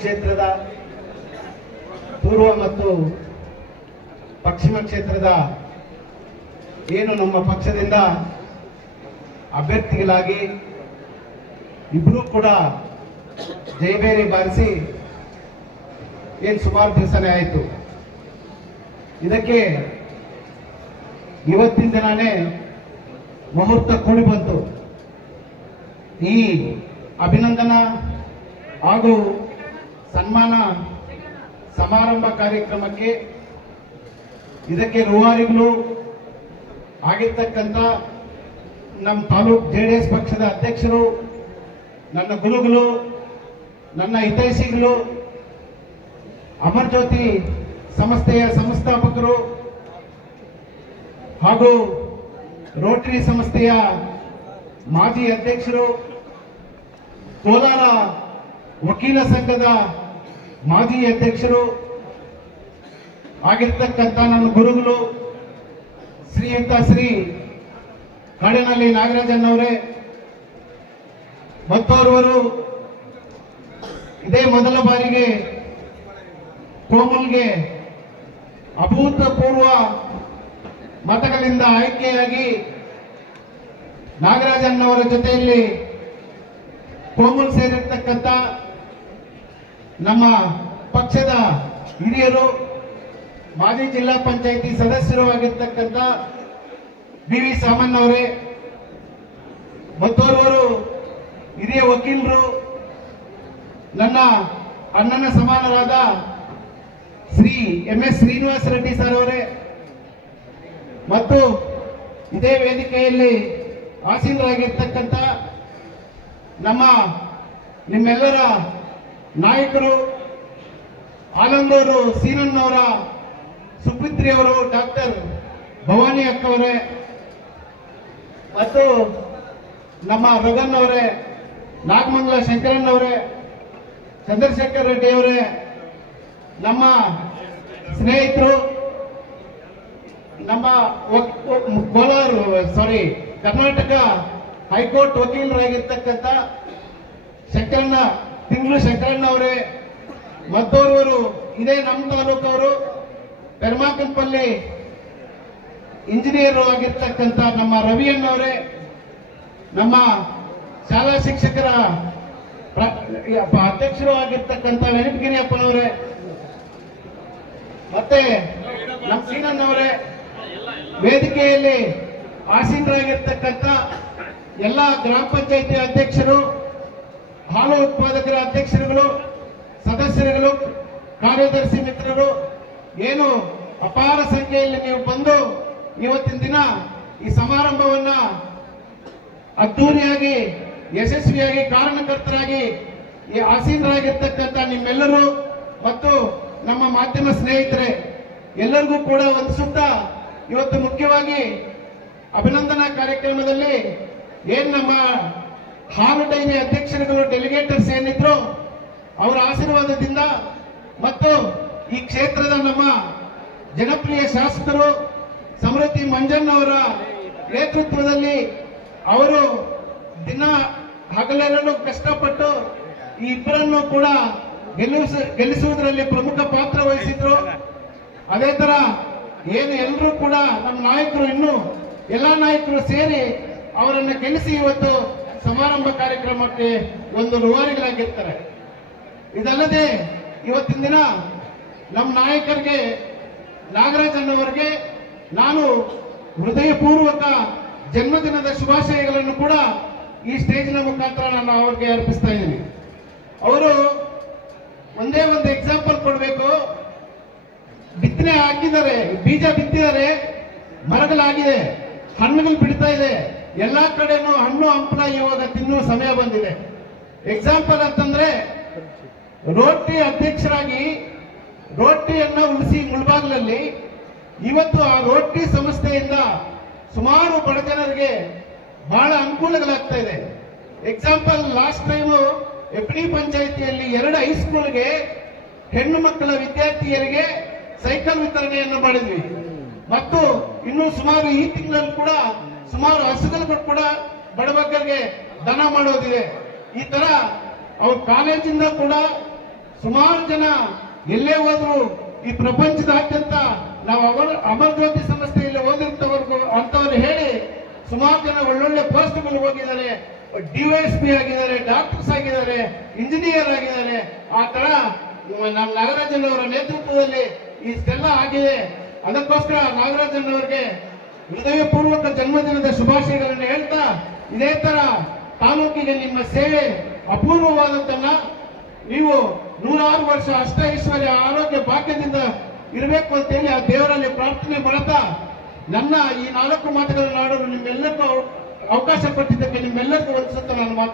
ಕ್ಷೇತ್ರದ ಪೂರ್ವ ಮತ್ತು ಪಶ್ಚಿಮ ಕ್ಷೇತ್ರದ ಏನು ನಮ್ಮ ಪಕ್ಷದಿಂದ ಅಭ್ಯರ್ಥಿಗಳಾಗಿ ಇಬ್ಬರೂ ಕೂಡ ಜಯಬೇರಿ ಬಾರಿಸಿ ಏನು ಸುಮಾರು ದಿವಸನೇ ಆಯಿತು. ಇದಕ್ಕೆ ಇವತ್ತಿನ ದಿನಾನೇ ಮುಹೂರ್ತ ಕೂಡಿ ಬಂತು. ಈ ಅಭಿನಂದನಾ ಹಾಗೂ ಸನ್ಮಾನ ಸಮಾರಂಭ ಕಾರ್ಯಕ್ರಮಕ್ಕೆ ಇದಕ್ಕೆ ರೂವಾರಿಗಳು ಆಗಿರ್ತಕ್ಕಂಥ ನಮ್ಮ ತಾಲೂಕ್ ಜೆ ಡಿ ಎಸ್ ಪಕ್ಷದ ಅಧ್ಯಕ್ಷರು, ನನ್ನ ಗುರುಗಳು, ನನ್ನ ಹಿತೈಷಿಗಳು ಅಮರ್ ಜ್ಯೋತಿ ಸಂಸ್ಥೆಯ ಸಂಸ್ಥಾಪಕರು ಹಾಗೂ ರೋಟರಿ ಸಂಸ್ಥೆಯ ಮಾಜಿ ಅಧ್ಯಕ್ಷರು, ಕೋಲಾರ ವಕೀಲ ಸಂಘದ ಮಾಜಿ ಅಧ್ಯಕ್ಷರು ಆಗಿರ್ತಕ್ಕಂಥ ನನ್ನ ಗುರುಗಳು ಶ್ರೀಯುತ ಶ್ರೀ ಕಾಡಿನಲ್ಲಿ ನಾಗರಾಜನ್ನವರೇ ಮತ್ತೋರ್ವರು ಇದೇ ಮೊದಲ ಬಾರಿಗೆ ಕೋಮಲ್ಗೆ ಅಭೂತಪೂರ್ವ ಮತಗಳಿಂದ ಆಯ್ಕೆಯಾಗಿ ನಾಗರಾಜನ್ನವರ ಜೊತೆಯಲ್ಲಿ ಕೋಮಲ್ ಸೇರಿರ್ತಕ್ಕಂಥ ನಮ್ಮ ಪಕ್ಷದ ಹಿರಿಯರು, ಮಾಜಿ ಜಿಲ್ಲಾ ಪಂಚಾಯಿತಿ ಸದಸ್ಯರು ಆಗಿರ್ತಕ್ಕಂಥ ಬಿ ವಿ ಸಾಮಣ್ಣ ಅವರೇ ಮತ್ತೋರ್ವರು ಹಿರಿಯ ವಕೀಲರು, ನನ್ನ ಅಣ್ಣನ ಸಮಾನರಾದ Shri M. S. Srinivasa Reddy sir ಅವರೇ, ಮತ್ತು ಇದೇ ವೇದಿಕೆಯಲ್ಲಿ ಆಸೀನರಾಗಿರ್ತಕ್ಕಂಥ ನಮ್ಮ ನಿಮ್ಮೆಲ್ಲರ ನಾಯಕರು ಆನಂದವರು ಸೀನಣ್ಣವರ ಸುಪುತ್ರಿಯವರು ಡಾಕ್ಟರ್ ಭವಾನಿ ಅಕ್ಕವರೇ ಮತ್ತು ನಮ್ಮ ರಗನ್ ಅವರೇ ನಾಗಮಂಗಲ ಶಂಕರನ್ ಅವರೇ ಚಂದ್ರಶೇಖರ್ ರೆಡ್ಡಿ ಅವರೇ ನಮ್ಮ ಸ್ನೇಹಿತರು, ನಮ್ಮ Kolar sorry Karnataka high court ವಕೀಲರಾಗಿರ್ತಕ್ಕಂಥ Shankaranna ತಿಂಗಳು ಶಂಕರಣ್ಣ ಅವರೇ ಮತ್ತೋರ್ವರು ಇದೇ ನಮ್ಮ ತಾಲೂಕವರು ಪೆರ್ಮಾಕಂಪಲ್ಲಿ ಇಂಜಿನಿಯರ್ ಆಗಿರ್ತಕ್ಕಂಥ ನಮ್ಮ ರವಿಯಣ್ಣವರೇ ನಮ್ಮ ಶಾಲಾ ಶಿಕ್ಷಕರ ಅಧ್ಯಕ್ಷರು ಆಗಿರ್ತಕ್ಕಂಥ ವೆಂಕಟಗಿರಿಯಪ್ಪನವರೇ ಮತ್ತೆ ನಮ್ಮ ಸೀನಣ್ಣವರೇ ವೇದಿಕೆಯಲ್ಲಿ ಆಸೀನರಾಗಿರ್ತಕ್ಕಂಥ ಎಲ್ಲ ಗ್ರಾಮ ಪಂಚಾಯಿತಿ ಅಧ್ಯಕ್ಷರು ಹಾಲು ಉತ್ಪಾದಕರ ಅಧ್ಯಕ್ಷರುಗಳು, ಸದಸ್ಯರುಗಳು, ಕಾರ್ಯದರ್ಶಿ ಮಿತ್ರರು, ಏನು ಅಪಾರ ಸಂಖ್ಯೆಯಲ್ಲಿ ನೀವು ಬಂದು ಇವತ್ತಿನ ದಿನ ಈ ಸಮಾರಂಭವನ್ನ ಅದ್ದೂರಿಯಾಗಿ, ಯಶಸ್ವಿಯಾಗಿ ಕಾರಣಕರ್ತರಾಗಿ ಈ ಆಸೀನರಾಗಿರ್ತಕ್ಕಂಥ ನಿಮ್ಮೆಲ್ಲರೂ ಮತ್ತು ನಮ್ಮ ಮಾಧ್ಯಮ ಸ್ನೇಹಿತರೆ, ಎಲ್ಲರಿಗೂ ಕೂಡ ಒಂದು ಸುತ್ತ ಇವತ್ತು ಮುಖ್ಯವಾಗಿ ಅಭಿನಂದನಾ ಕಾರ್ಯಕ್ರಮದಲ್ಲಿ ಏನ್ ನಮ್ಮ ಹಾಲು ಡೈರಿ ಅಧ್ಯಕ್ಷರುಗಳು ಡೆಲಿಗೇಟರ್ಸ್ ಏನಿದ್ರು, ಅವರ ಆಶೀರ್ವಾದದಿಂದ ಮತ್ತು ಈ ಕ್ಷೇತ್ರದ ನಮ್ಮ ಜನಪ್ರಿಯ ಶಾಸಕರು ಸಮೃದ್ಧಿ ಮಂಜಣ್ಣವರ ನೇತೃತ್ವದಲ್ಲಿ ಅವರು ದಿನ ಹಗಲೆರಡು ಕಷ್ಟಪಟ್ಟು ಈ ಇಬ್ಬರನ್ನು ಕೂಡ ಗೆಲ್ಲಿಸ, ಗೆಲ್ಲಿಸುವುದರಲ್ಲಿ ಪ್ರಮುಖ ಪಾತ್ರ ವಹಿಸಿದ್ರು. ಅದೇ ತರ ಏನು ಎಲ್ಲರೂ ಕೂಡ ನಮ್ಮ ನಾಯಕರು ಇನ್ನು ಎಲ್ಲ ನಾಯಕರು ಸೇರಿ ಅವರನ್ನು ಗೆಲ್ಲಿಸಿ ಇವತ್ತು ಸಮಾರಂಭ ಕಾರ್ಯಕ್ರಮಕ್ಕೆ ಒಂದು ರೂವಾರಿಗಳಾಗಿರ್ತಾರೆ ಇದಲ್ಲದೆ ಇವತ್ತಿನ ದಿನ ನಮ್ಮ ನಾಯಕರಿಗೆ, ನಾಗರಾಜ್ ನಾಗರಾಜಣ್ಣವರಿಗೆ ನಾನು ಹೃದಯಪೂರ್ವಕ ಜನ್ಮದಿನದ ಶುಭಾಶಯಗಳನ್ನು ಕೂಡ ಈ ಸ್ಟೇಜ್ನ ಮುಖಾಂತರ ನಾನು ಅವ್ರಿಗೆ ಅರ್ಪಿಸ್ತಾ ಇದ್ದೀನಿ. ಅವರು ಒಂದೇ ಒಂದು ಎಕ್ಸಾಂಪಲ್ ಕೊಡಬೇಕು. ಬಿತ್ತನೆ ಹಾಕಿದ್ದಾರೆ, ಬೀಜ ಬಿತ್ತಿದ್ದಾರೆ, ಮರಗಳಾಗಿದೆ, ಹಣ್ಣುಗಳು ಬಿಡ್ತಾ ಇದೆ. ಎಲ್ಲಾ ಕಡೆನೂ ಹಣ್ಣು ಹಂಪಲ ಇವಾಗ ತಿನ್ನೋ ಸಮಯ ಬಂದಿದೆ. ಎಕ್ಸಾಂಪಲ್ ಅಂತಂದ್ರೆ ರೋಟಿ ಅಧ್ಯಕ್ಷರಾಗಿ ರೋಟಿಯನ್ನ ಉಳಿಸಿ ಮುಳ್ಬಾಗ್ಲಲ್ಲಿ ಇವತ್ತು ಆ ರೋಟಿ ಸಂಸ್ಥೆಯಿಂದ ಸುಮಾರು ಬಡ ಜನರಿಗೆ ಬಹಳ ಅನುಕೂಲಗಳಾಗ್ತಾ ಇದೆ. ಎಕ್ಸಾಂಪಲ್ ಲಾಸ್ಟ್ ಟೈಮು ಎಫ್ಡಿ ಪಂಚಾಯಿತಿಯಲ್ಲಿ ಎರಡು ಹೈಸ್ಕೂಲ್ಗೆ ಹೆಣ್ಣು ಮಕ್ಕಳ ವಿದ್ಯಾರ್ಥಿಯರಿಗೆ ಸೈಕಲ್ ವಿತರಣೆಯನ್ನು ಮಾಡಿದ್ವಿ. ಮತ್ತು ಇನ್ನು ಸುಮಾರು ಈ ತಿಂಗಳಲ್ಲಿ ಕೂಡ ಸುಮಾರು ಹಸುಗಳು ಕೂಡ ಬಡಬಗ್ಗರಿಗೆ ದನ ಮಾಡೋದಿದೆ. ಈ ತರ ಅವ್ರ ಕಾಲೇಜಿಂದ ಕೂಡ ಸುಮಾರು ಜನ ಎಲ್ಲೇ ಹೋದ್ರು ಈ ಪ್ರಪಂಚದಾದ್ಯಂತ ನಾವು ಅವರ ಅಮರ್ ಜ್ಯೋತಿ ಸಂಸ್ಥೆಯಲ್ಲಿ ಓದಿರ್ತವ್ರಿಗೂ ಅಂತವ್ರು ಹೇಳಿ ಸುಮಾರು ಜನ ಒಳ್ಳೊಳ್ಳೆ ಪೋಸ್ಟ್ಗಳು ಹೋಗಿದ್ದಾರೆ. ಡಿವೈಎಸ್ಪಿ ಆಗಿದ್ದಾರೆ, ಡಾಕ್ಟರ್ಸ್ ಆಗಿದ್ದಾರೆ, ಇಂಜಿನಿಯರ್ ಆಗಿದ್ದಾರೆ. ಆ ತರ ನಮ್ಮ ನಾಗರಾಜನ್ ಅವರ ನೇತೃತ್ವದಲ್ಲಿ ಇಷ್ಟೆಲ್ಲ ಆಗಿದೆ. ಅದಕ್ಕೋಸ್ಕರ ನಾಗರಾಜನ್ ಅವರಿಗೆ ಹೃದಯಪೂರ್ವಕ ಜನ್ಮದಿನದ ಶುಭಾಶಯಗಳನ್ನು ಹೇಳ್ತಾ ಇದೇ ತರ ತಾಲೂಕಿಗೆ ನಿಮ್ಮ ಸೇವೆ ಅಪೂರ್ವವಾದದ್ದನ್ನ ನೀವು ನೂರಾರು ವರ್ಷ ಅಷ್ಟ ಐಶ್ವರ್ಯ ಆರೋಗ್ಯ ಭಾಗ್ಯದಿಂದ ಇರಬೇಕು ಅಂತೇಳಿ ಆ ದೇವರಲ್ಲಿ ಪ್ರಾರ್ಥನೆ ಮಾಡ್ತಾ ನನ್ನ ಈ ನಾಲ್ಕು ಮಾತುಗಳನ್ನು ಆಡಲು ನಿಮ್ಮೆಲ್ಲರಿಗೂ ಅವಕಾಶ ಕೊಟ್ಟಿದ್ದಕ್ಕೆ ನಿಮ್ಮೆಲ್ಲರಿಗೂ ಒಂದು ನಾನು